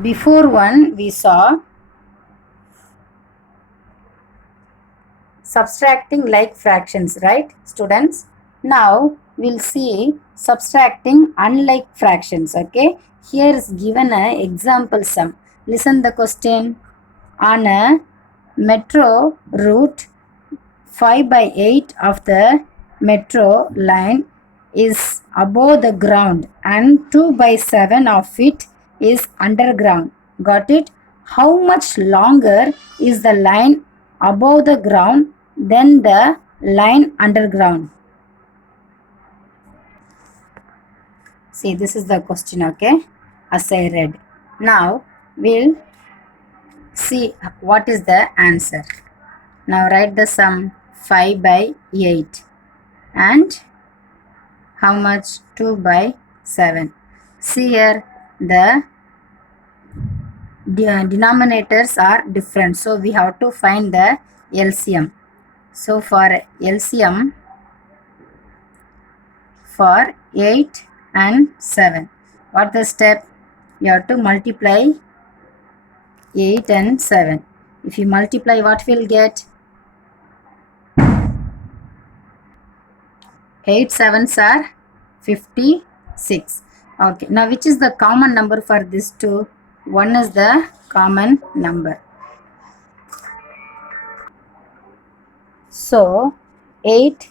Before one we saw subtracting like fractions, right students? Now we'll see subtracting unlike fractions. Okay, here is given a example sum. Listen the question. On a metro route, 5 by 8 of the metro line is above the ground and 2 by 7 of it is underground. Got it? How much longer is the line above the ground than the line underground? See, this is the question, okay, as I read. Now we'll see what is the answer. Now write the sum 5 by 8 and how much? 2 by 7. See here, the denominators are different, so we have to find the LCM. So for LCM for 8 and 7, what the step? You have to multiply 8 and 7. If you multiply, what will get? 8 sevens are 56. Okay, now which is the common number for these two? 1 is the common number. So 8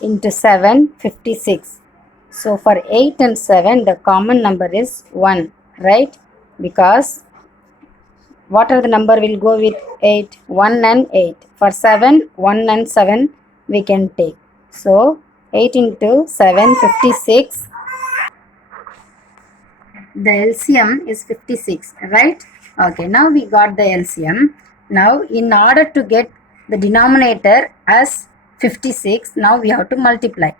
into 7, 56. So for 8 and 7, the common number is 1, right? Because what are the number will go with 8? 1 and 8. For 7, 1 and 7 we can take. So 8 into 7, 56. The LCM is 56, right? Okay, now we got the LCM. Now in order to get the denominator as 56, now we have to multiply.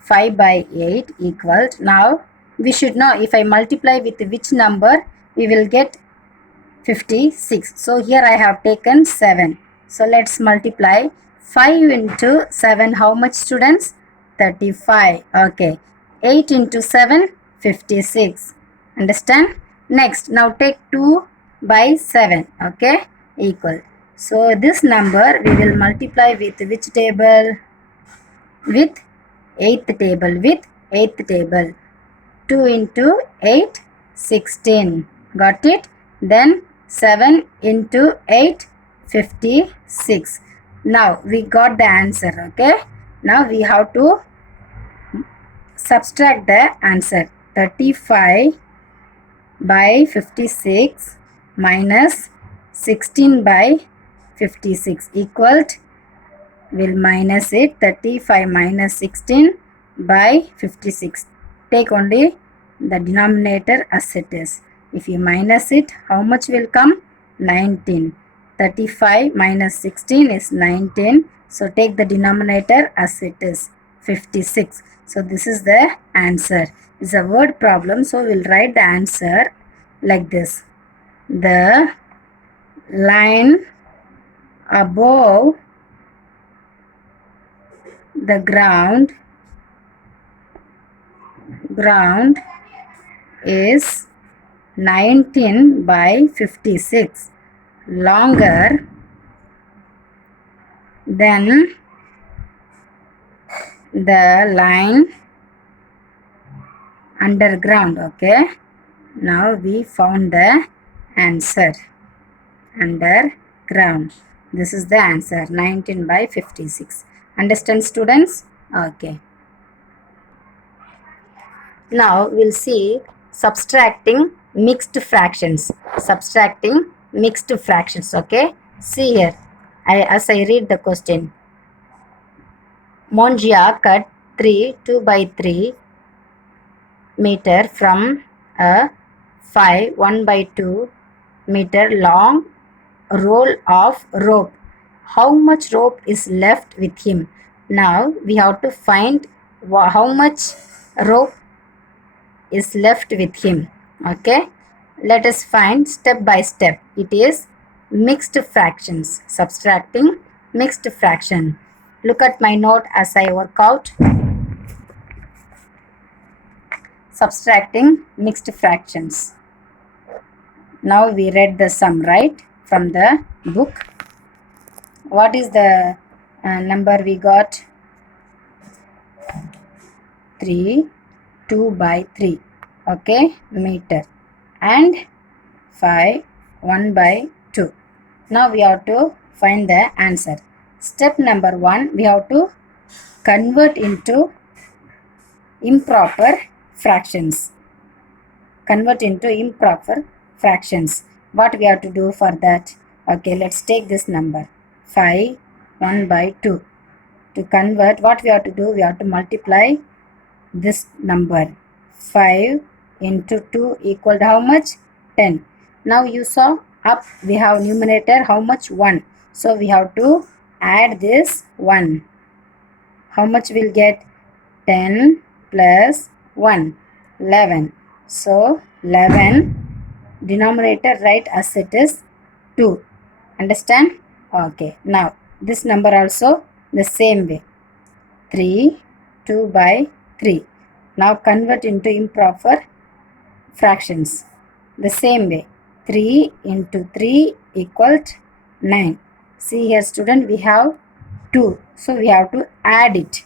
5 by 8 equals, now we should know if I multiply with which number we will get 56. So here I have taken 7. So let's multiply 5 into 7. How much, students? 35. Okay. 8 into 7, 56. Understand? Next, now take 2 by 7. Okay. Equal. So this number we will multiply with which table? With 8th table. With 8th table. 2 into 8, 16. Got it? Then 7 into 8, 56. Now we got the answer. Okay. Now we have to subtract the answer. 35 by 56 minus 16 by 56 equaled, we'll minus it. 35 minus 16 by 56. Take only the denominator as it is. If you minus it, how much will come? 19. 35 minus 16 is 19. So take the denominator as it is, 56. So this is the answer. It's a word problem, so we'll write the answer like this. The line above the ground is 19 by 56, longer than the line underground. Okay, now we found the answer. Underground. This is the answer, 19 by 56. Understand, students? Okay. Now we'll see subtracting mixed fractions. Subtracting mixed fractions. Okay. See here. As I read the question. Mongia cut 2 by 3 meter from a 1 by 2 meter long roll of rope. How much rope is left with him? Now we have to find how much rope is left with him. Okay, let us find step by step. It is mixed fractions. Subtracting mixed fraction. Look at my note as I work out. Subtracting mixed fractions. Now we read the sum, right, from the book. What is the number we got? 3, 2 by 3, okay, meter, and 5, 1 by 2. Now we have to find the answer. Step number 1, we have to convert into improper fractions. Convert into improper fractions. What we have to do for that? Okay, let's take this number 5, 1 by 2. To convert, what we have to do? We have to multiply this number. 5 into 2 equal to how much? 10. Now you saw up we have numerator how much? 1. So we have to add this 1. How much we'll get? 10 plus 1, 11. So 11, denominator write as it is 2. Understand? Okay. Now this number also the same way. 3, 2 by 3. Now convert into improper fractions. The same way. 3 into 3 equals 9. See here student, we have 2. So we have to add it.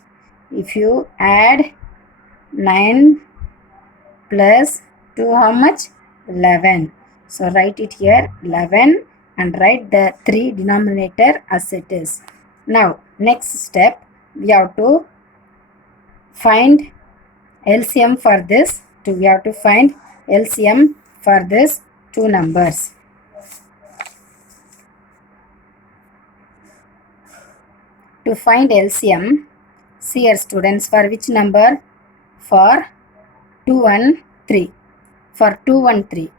If you add 9 plus 2, how much? 11. So write it here 11 and write the 3 denominator as it is. Now next step, we have to find LCM for this. We have to find LCM for this two numbers. To find LCM, see here students, for which number? For 2 and 3. For 2 and 3.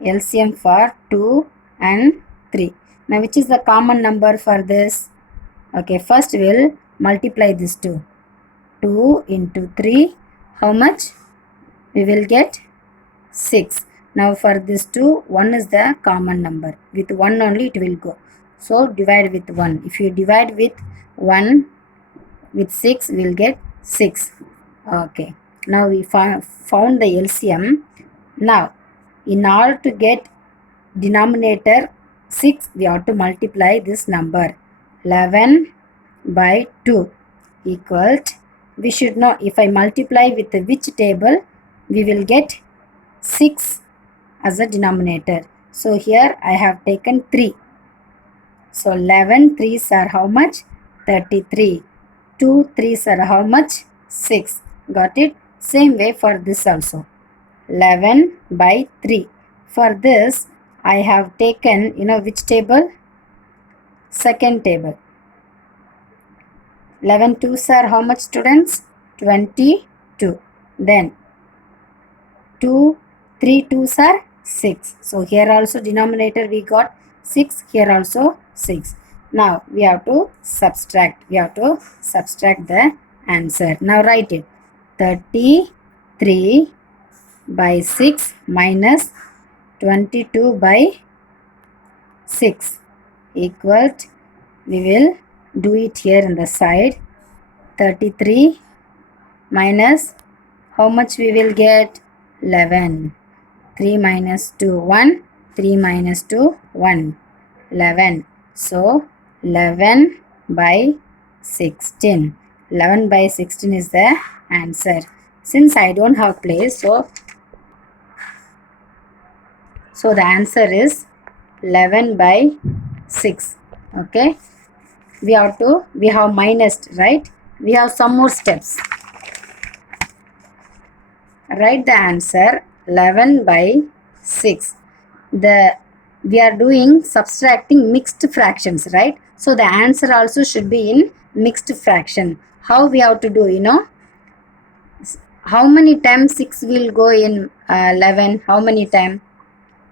LCM for 2 and 3. Now which is the common number for this? Okay, first we'll multiply this 2. 2 into 3, how much? We will get 6. Now for this 2, 1 is the common number. With 1 only it will go. So divide with 1. If you divide with 1 with 6, we will get 6. Okay. Now we found the LCM. Now in order to get denominator 6, we have to multiply this number. 11 by 2 equals, we should know if I multiply with which table, we will get 6 as a denominator. So here I have taken 3. So 11 3s are how much? 33. 2 3s are how much? 6. Got it? Same way for this also. 11 by 3. For this I have taken, which table? Second table. 11 2s are how much students? 22. Then 2 3 2s are 6. So here also denominator we got 6. Here also 6. Now we have to subtract. We have to subtract the answer. Now write it. 33 by 6 minus 22 by 6 equals, we will do it here in the side. 33 minus how much we will get? 11. 3 minus 2 1. 3 minus 2 1. 11. So 11 by 16. 11 by 16 is the answer. Since I don't have place, so the answer is 11 by 6. Okay. We have minus, right? We have some more steps. Write the answer 11 by 6. We are doing subtracting mixed fractions, right? So the answer also should be in mixed fraction. How we have to do, how many times 6 will go in 11? How many times?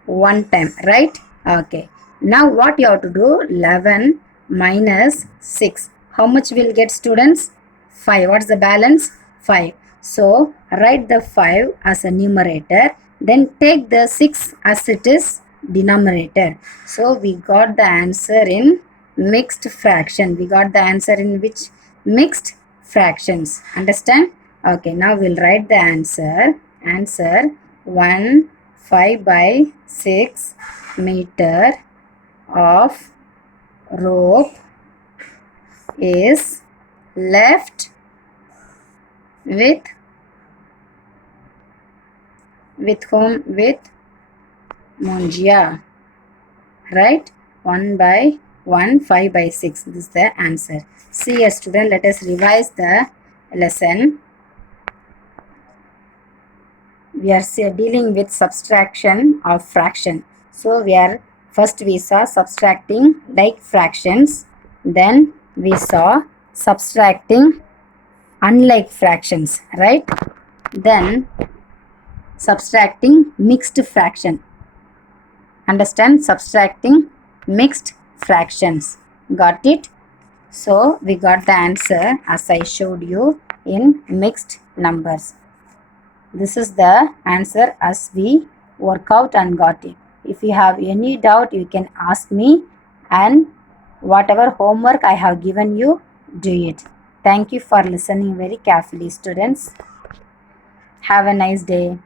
1 time, right? Okay. Now what you have to do? 11 minus 6. How much will get students? 5. What's the balance? 5. So write the 5 as a numerator. Then take the 6 as it is denominator. So we got the answer in mixed fraction. We got the answer in which? Mixed fractions. Understand? Okay. Now we'll write the answer. Answer 1 5 by 6 meter of rope is left with whom? With Mongia, right? 1 by 1, 5 by 6. This is the answer. See, a student, let us revise the lesson. We are dealing with subtraction of fraction. So first we saw subtracting like fractions, then we saw subtracting unlike fractions, right? Then subtracting mixed fraction. Understand? Subtracting mixed fractions. Got it? So we got the answer as I showed you in mixed numbers. This is the answer as we work out and got it. If you have any doubt, you can ask me, and whatever homework I have given you, do it. Thank you for listening very carefully, students. Have a nice day.